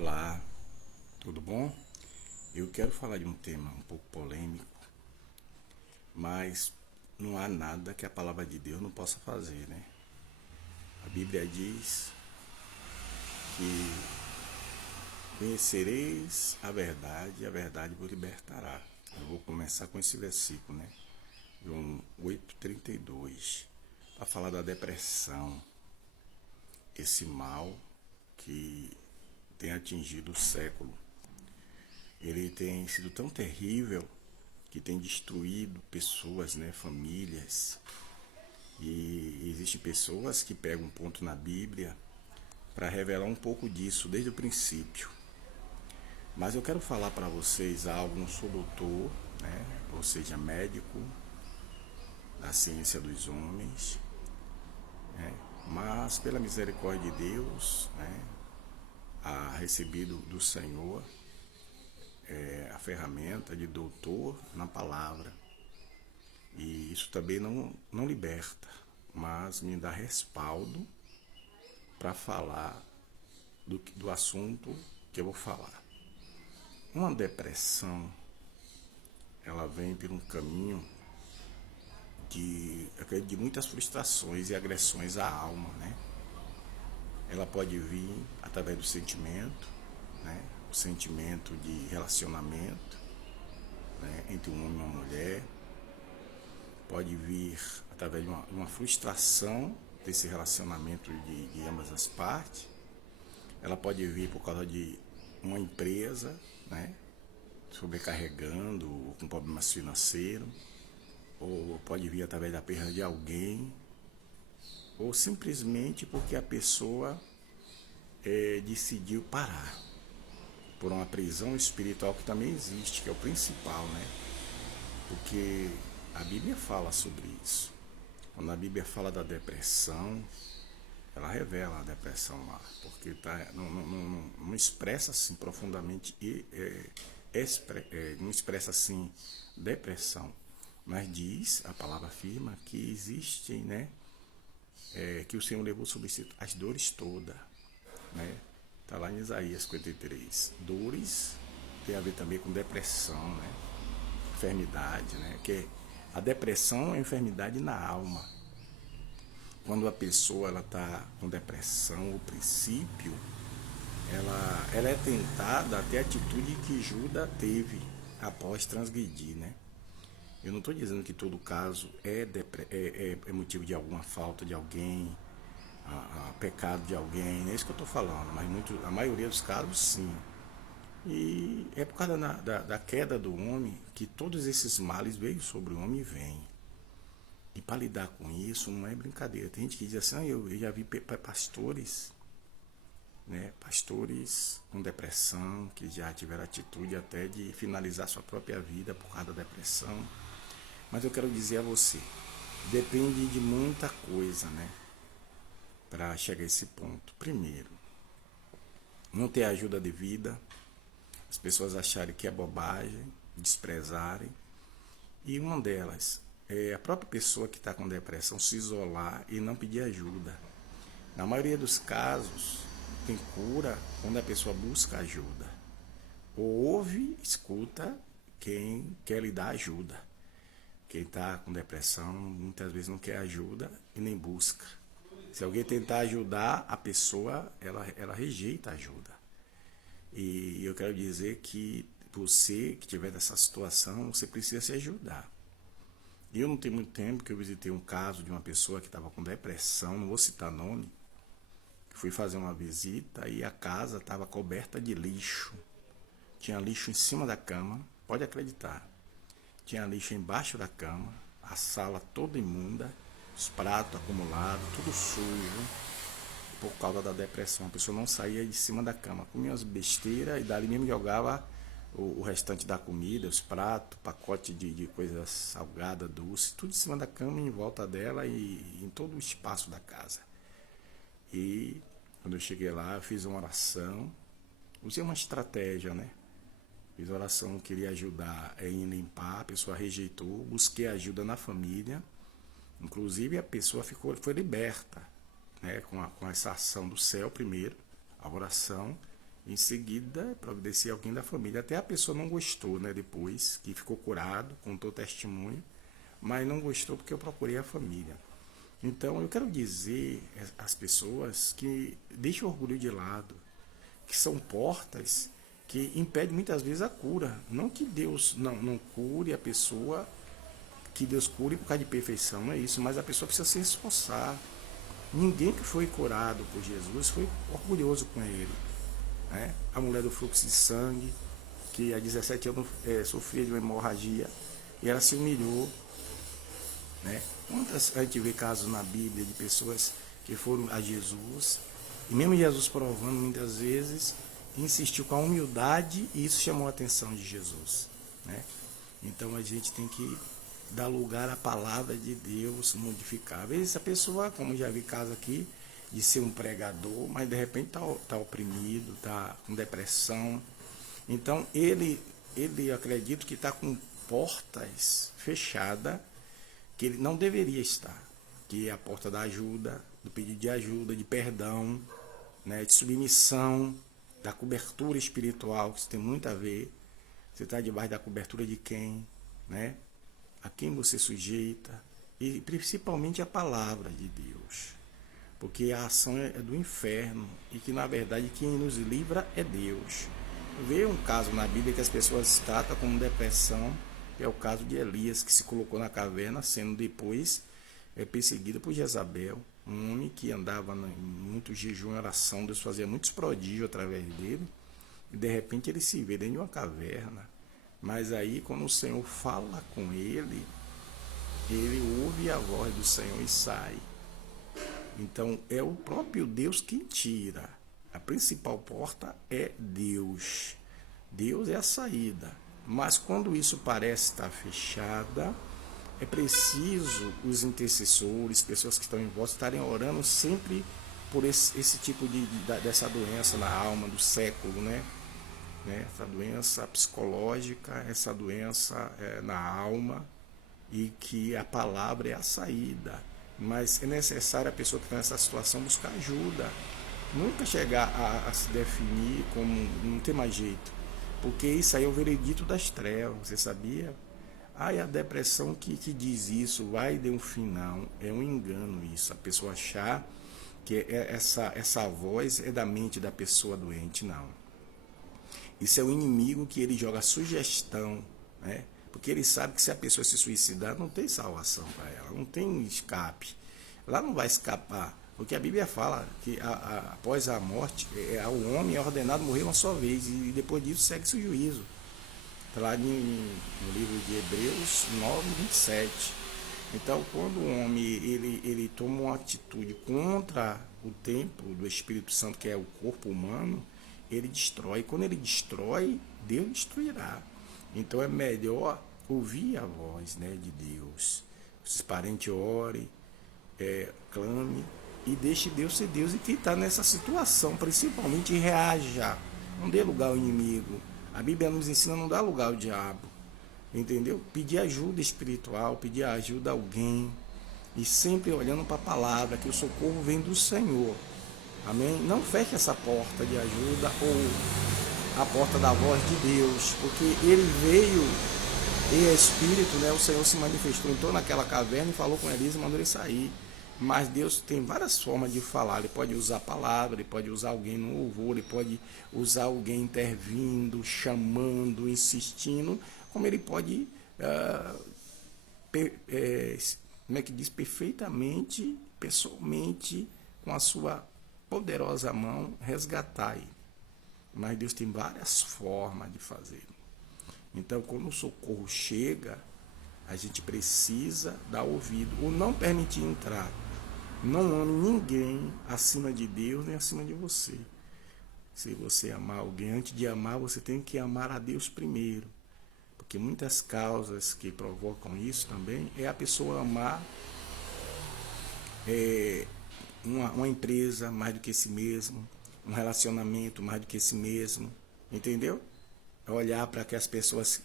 Olá, tudo bom? Eu quero falar de um tema um pouco polêmico, mas não há nada que a palavra de Deus não possa fazer, né? A Bíblia diz que conhecereis a verdade e a verdade vos libertará. Eu vou começar com esse versículo, né? João 8,32, para falar da depressão, esse mal que tem atingido o século. Ele tem sido tão terrível que tem destruído pessoas, né, famílias. E existem pessoas que pegam um ponto na Bíblia para revelar um pouco disso desde o princípio. Mas eu quero falar para vocês algo, não sou doutor, né, ou seja, médico da ciência dos homens, né, mas pela misericórdia de Deus, né, recebido do Senhor a ferramenta de doutor na palavra. E isso também não liberta, mas me dá respaldo para falar do assunto que eu vou falar. Uma depressão, ela vem por um caminho de muitas frustrações e agressões à alma, né? Ela pode vir através do sentimento, né? O sentimento de relacionamento, né? Entre um homem e uma mulher. Pode vir através de uma frustração desse relacionamento de ambas as partes. Ela pode vir por causa de uma empresa, né, sobrecarregando, com problemas financeiros, ou pode vir através da perda de alguém, ou simplesmente porque a pessoa decidiu parar por uma prisão espiritual que também existe, que é o principal, né? Porque a Bíblia fala sobre isso. Quando a Bíblia fala da depressão, ela revela a depressão lá, porque não expressa assim profundamente não expressa assim depressão, mas diz, a palavra afirma que existem, né, que o Senhor levou sobre si as dores todas, né? Está lá em Isaías 53. Dores tem a ver também com depressão, né? Enfermidade, né? Que a depressão é uma enfermidade na alma. Quando a pessoa ela está com depressão, o princípio, ela é tentada a ter a atitude que Judas teve após transgredir, né? Eu não estou dizendo que todo caso é motivo de alguma falta de alguém, pecado de alguém, não é isso que eu estou falando, mas a maioria dos casos sim. E é por causa da queda do homem que todos esses males veio sobre o homem e vêm. E para lidar com isso não é brincadeira. Tem gente que diz assim, eu já vi pastores, né, pastores com depressão, que já tiveram atitude até de finalizar sua própria vida por causa da depressão. Mas eu quero dizer a você, depende de muita coisa, né, para chegar a esse ponto. Primeiro, não ter ajuda devida, as pessoas acharem que é bobagem, desprezarem. E uma delas é a própria pessoa que está com depressão se isolar e não pedir ajuda. Na maioria dos casos, tem cura quando a pessoa busca ajuda. Ou ouve, escuta quem quer lhe dar ajuda. Quem está com depressão muitas vezes não quer ajuda e nem busca. Se alguém tentar ajudar, a pessoa ela rejeita a ajuda. E eu quero dizer que você que estiver nessa situação, você precisa se ajudar. E eu não tenho muito tempo que eu visitei um caso de uma pessoa que estava com depressão, não vou citar nome. Fui fazer uma visita e a casa estava coberta de lixo. Tinha lixo em cima da cama, pode acreditar. Tinha lixo embaixo da cama, a sala toda imunda, os pratos acumulados, tudo sujo, por causa da depressão. A pessoa não saía de cima da cama, comia umas besteiras e dali mesmo jogava o restante da comida, os pratos, pacote de coisas salgadas, doce, tudo em cima da cama, em volta dela e em todo o espaço da casa. E quando eu cheguei lá, eu fiz uma oração, usei uma estratégia, né? Fiz oração, queria ajudar em limpar, a pessoa rejeitou, busquei ajuda na família, inclusive a pessoa foi liberta, né? Com essa ação do céu primeiro, a oração, Em seguida, providenciei alguém da família. Até a pessoa não gostou, né? Depois que ficou curado, contou testemunho, mas não gostou porque eu procurei a família. Então, eu quero dizer às pessoas que deixem o orgulho de lado, que são portas que impedem muitas vezes a cura. Não que Deus não cure a pessoa, que Deus cure por causa de perfeição, não é isso, mas a pessoa precisa se esforçar. Ninguém que foi curado por Jesus foi orgulhoso com ele. Né? A mulher do fluxo de sangue, que há 17 anos sofria de uma hemorragia, e ela se humilhou. Né? Quantas a gente vê casos na Bíblia de pessoas que foram a Jesus, e mesmo Jesus provando muitas vezes, insistiu com a humildade, e isso chamou a atenção de Jesus. Né? Então a gente tem que dar lugar à palavra de Deus modificar. Às vezes a pessoa, como já vi caso aqui, de ser um pregador, mas de repente está oprimido, está com depressão. Então ele acredito que está com portas fechadas que ele não deveria estar, que é a porta da ajuda, do pedido de ajuda, de perdão, né, de submissão, da cobertura espiritual, que isso tem muito a ver. Você está debaixo da cobertura de quem, né? A quem você sujeita, e principalmente a palavra de Deus, porque a ação é do inferno, e que na verdade quem nos livra é Deus. Vê um caso na Bíblia que as pessoas tratam como depressão, é o caso de Elias, que se colocou na caverna, sendo depois perseguido por Jezabel, um homem que andava em muito jejum e oração. Deus fazia muitos prodígios através dele, e de repente ele se vê dentro de uma caverna. Mas aí, quando o Senhor fala com ele, ele ouve a voz do Senhor e sai. Então, é o próprio Deus quem tira. A principal porta é Deus. Deus é a saída. Mas quando isso parece estar fechada, é preciso os intercessores, pessoas que estão em volta, estarem orando sempre por esse tipo dessa doença na alma do século, né? Essa doença psicológica, essa doença na alma, e que a palavra é a saída. Mas é necessário a pessoa que está nessa situação buscar ajuda. Nunca chegar a se definir como não tem mais jeito, porque isso aí é o veredito das trevas, você sabia? A depressão que diz isso, vai de um fim, não. É um engano isso, a pessoa achar que essa voz é da mente da pessoa doente, não. Isso é o inimigo, que ele joga sugestão, né? Porque ele sabe que se a pessoa se suicidar, não tem salvação para ela, não tem escape. Ela não vai escapar, porque a Bíblia fala que após a morte, o homem é ordenado morrer uma só vez, e depois disso segue-se o juízo. Está lá no livro de Hebreus 9:27. Então, quando o homem ele toma uma atitude contra o templo do Espírito Santo, que é o corpo humano, ele destrói. Quando ele destrói, Deus destruirá. Então é melhor ouvir a voz, né, de Deus. Os parentes orem, clame, e deixe Deus ser Deus. E quem está nessa situação, principalmente, reaja. Não dê lugar ao inimigo. A Bíblia nos ensina a não dar lugar ao diabo. Entendeu? Pedir ajuda espiritual, pedir ajuda a alguém. E sempre olhando para a palavra, que o socorro vem do Senhor. Amém? Não feche essa porta de ajuda ou a porta da voz de Deus, porque ele veio, e é Espírito, né? O Senhor se manifestou, entrou naquela caverna e falou com Elias e mandou ele sair. Mas Deus tem várias formas de falar. Ele pode usar a palavra, ele pode usar alguém no louvor, ele pode usar alguém intervindo, chamando, insistindo, como ele pode, como é que diz, perfeitamente, pessoalmente, com a sua poderosa mão, resgatar ele. Mas Deus tem várias formas de fazer. Então, quando o socorro chega, a gente precisa dar ouvido, ou não permitir entrar. Não ame ninguém acima de Deus, nem acima de você. Se você amar alguém, antes de amar, você tem que amar a Deus primeiro. Porque muitas causas que provocam isso também é a pessoa amar uma empresa mais do que si mesmo, um relacionamento mais do que si mesmo, entendeu? Olhar para que as pessoas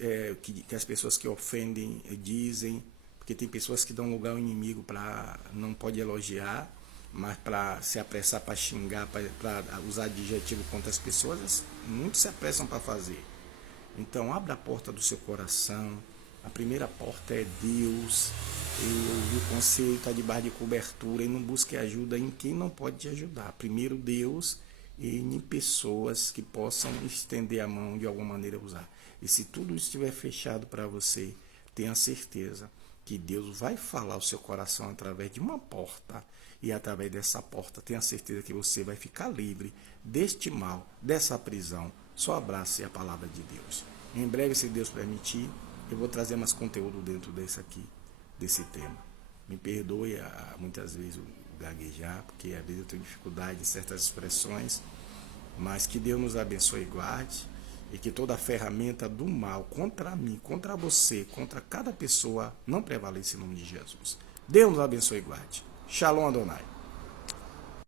que ofendem dizem, porque tem pessoas que dão lugar ao inimigo para não pode elogiar, mas para se apressar para xingar, para usar adjetivo contra as pessoas, muitos se apressam para fazer. Então, abra a porta do seu coração. A primeira porta é Deus. E o conselho está debaixo de cobertura. E não busque ajuda em quem não pode te ajudar. Primeiro Deus e em pessoas que possam estender a mão de alguma maneira usar. E se tudo estiver fechado para você, tenha certeza que Deus vai falar ao seu coração através de uma porta. E através dessa porta, tenha certeza que você vai ficar livre deste mal, dessa prisão. Só abrace a palavra de Deus. Em breve, se Deus permitir, eu vou trazer mais conteúdo dentro desse tema. Me perdoe muitas vezes o gaguejar, porque às vezes eu tenho dificuldade em certas expressões, mas que Deus nos abençoe e guarde, e que toda ferramenta do mal contra mim, contra você, contra cada pessoa, não prevaleça em nome de Jesus. Deus nos abençoe e guarde. Shalom Adonai.